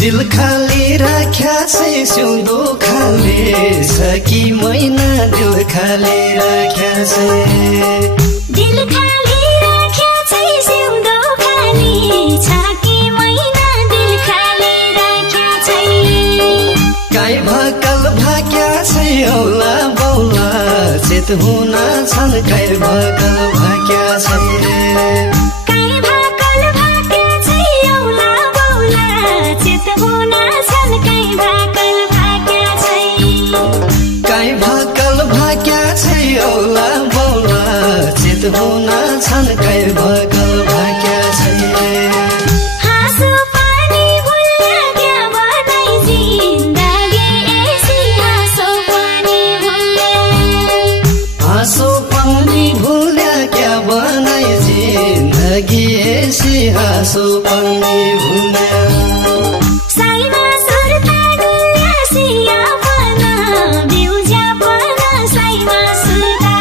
दिल खाली राख्या छै सिउँदो खाले सकी मैना दिल खाली राख्या छै दिल खाली राख्या छै सिउँदो खाली छकी मैना दिल खाली राख्या छै काई भकल भाग्या छै औला बौला चेत हुन छन् काई भकल भाग्या छै हुन छन् काई भकल भाग्या छै हाँसो पानी भुल्ला क्या बनाई जिन्दगी ऐसी हाँसो पानी भुल्ला क्या बनाई जिन्दगी ऐसी हाँसो पानी भुल्ला साइमा सुरता डुल्ला सिया पना बिउजा पना साइमा सुरता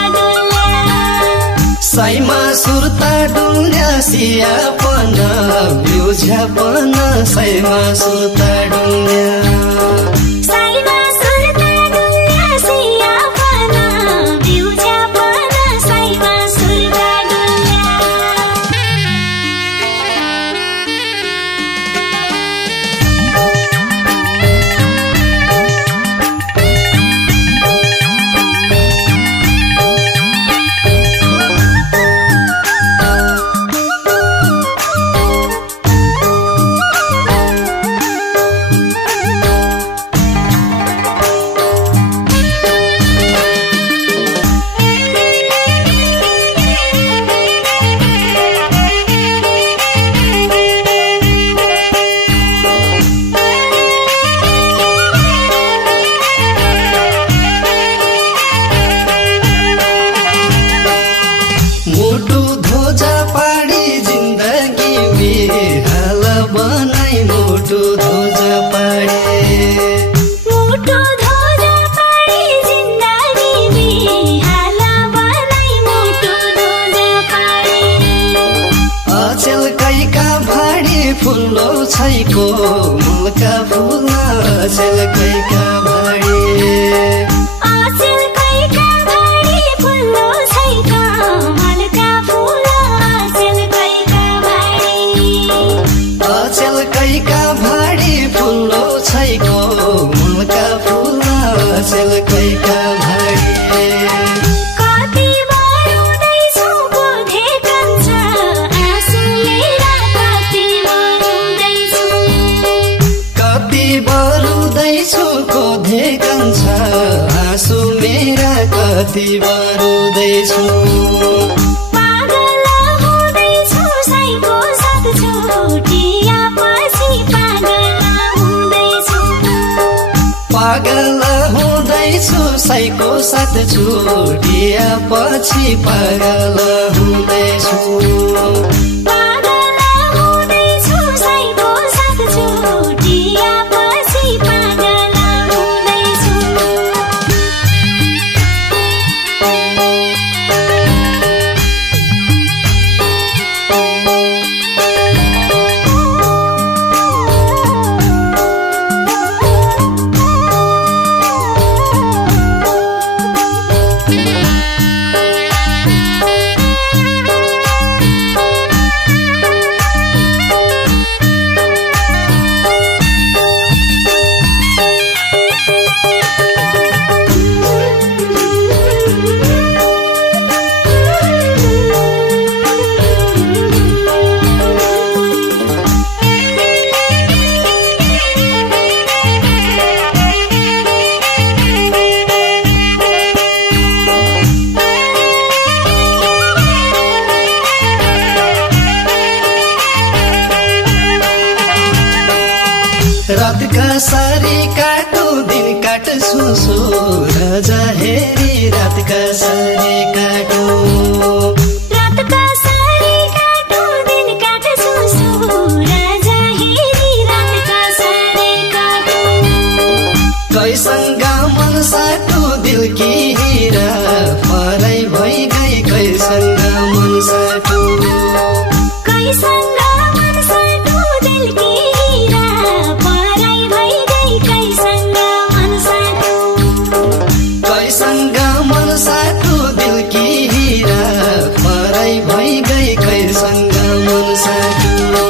साइमा सुरता डुल्ल्या सिया पना बिउझ्या पना साइमा सुरता डुल्ल्या साइमा सुरता डुल्ल्या सिया पना बिउझ्या पना साइमा सुरता फुल्लो छैको मुलका फुल्न अचेल कैका भाडी अचेल कैका भाडी फुल्लो छैको मुलका फुल्न अचेल कैका भाडी अचेल कैका भाडी फुल्लो छैको मुलका फुल्न अचेल कैका भाडी आँसु मेरा कति बरुदैछु पागल हुँदैछु साइको साथ छुटिया पछि पागल हुँदैछु साइको साथ छुटिया पछि पागल हुँदैछु हेरी रातका सारी काटो रातका सारी काटो दिन काट्छु राजा हेरी रातका सारी काटो कैसँग मन साटो दिल की हीरा पराई भई गई कैसँग मन साटो कैसँग मन साटो दिल की हीरा पराई भई गई कैसँग मन साटो कैसँग मन साटो दिल की हीरा पराई भई गई कैसँग मन साटो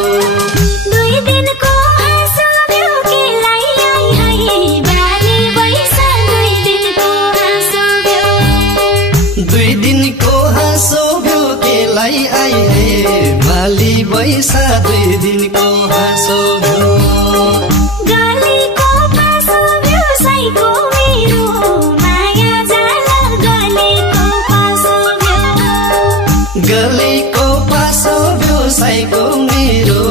दुई दिनको हाँसो भ्यौ केलाई आई आई बाली बैसा दुई दिनको हाँसो भ्यौ दुई दिनको हाँसो भ्यौ केलाई आई हे माली बैसा दुई दिनको हाँसो भ्यौ गलेको पासो भ्यौ साइको मेरो माया जाला गलेको पासो भ्यौ गलेको पासो भ्यौ साइको मेरो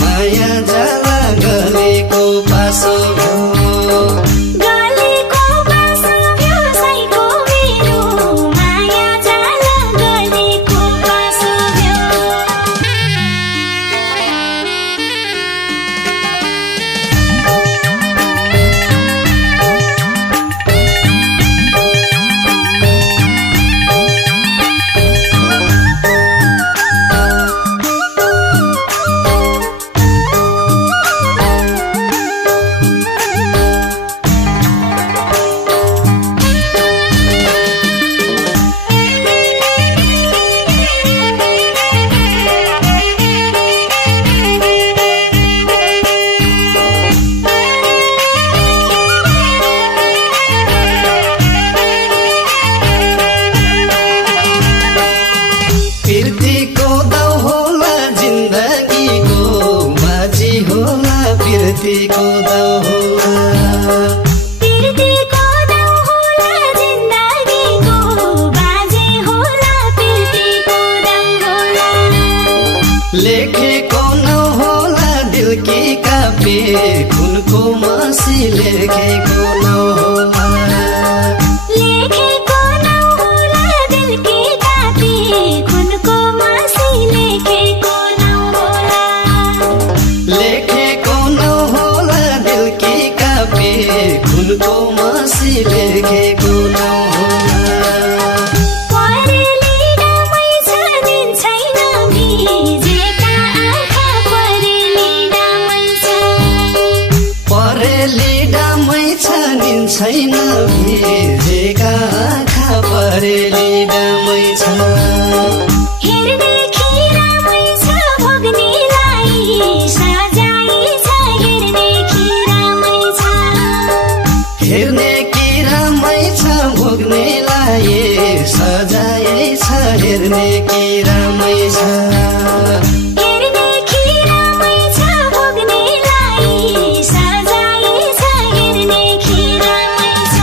माया जाला गलेको पासो भ्यौ गलेको पासो भ्यौ साइको मेरो माया जाला गलेको पासो भ्यौ पिर्तीको दाउ होला जिन्दगीको बाजी होला पिर्तीको दाउ होला पिर्तीको दाउ होला जिन्दगीको बाजे होला पिर्तीको दाउ होला लेखेको नहोला दिल की कापे खुनको मसी लेखेको नहोला लेखेको नहोला दिल की कापी खुनको मासी लेखेको नहोला लेखेको नहोला दिल की कापे खुनको मसी लेखेको नहोला परेली डामै छ दिन छैन भिजेका आँखा परेली डामै छ परेली डामै छ दिन छैन भिजेका आँखा परेली डामै छ हेर्ने खिरामै छ भोग्नेलाई सजाइ छ हेर्ने खिरामै छ हेर्ने किरामै छ भोग्नेलाई सजाय छ हेर्ने किरामै छ हेर्ने खिरामै छ भोग्नेलाई सजाइ छ हेर्ने खिरामै छ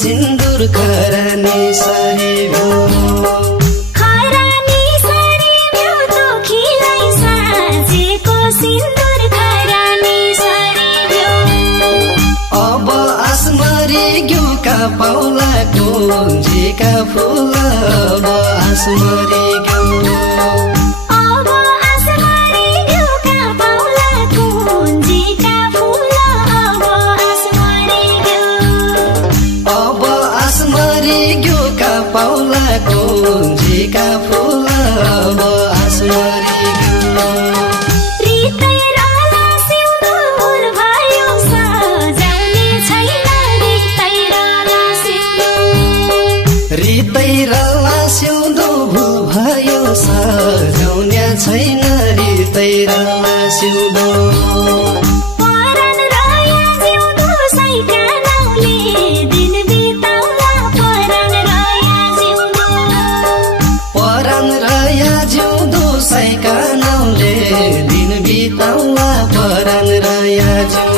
सिन्दुर खरानी सरी भ्यो खरानी सरी भ्यो तोखीलाई साँचेको सिन्दुर खरानी सरी भ्यो अब आसमरी घ्युका पाउला कुञ्जीका फुल अब आसमरी घ्यु अब आसमरी घ्युका पाउला कुञ्जीका फुल अब आसमरी घ्यु अब मरिग्योका पाउलाको झिका फुल अब आस मरिग्यो रितै रला सिउँदो भुल भयो सजाउने छैन रितै रला सिउँदो रितै रला सिउँदो भुल भयो सजाउने छैन रितै रला सिउँदो परान रया जिउँदो सैका नाउँले दिन बिताउला परान रया जिउँदो परान रया जिउँदो सैका नाउँले दिन बिताउला परान रया जिउँदो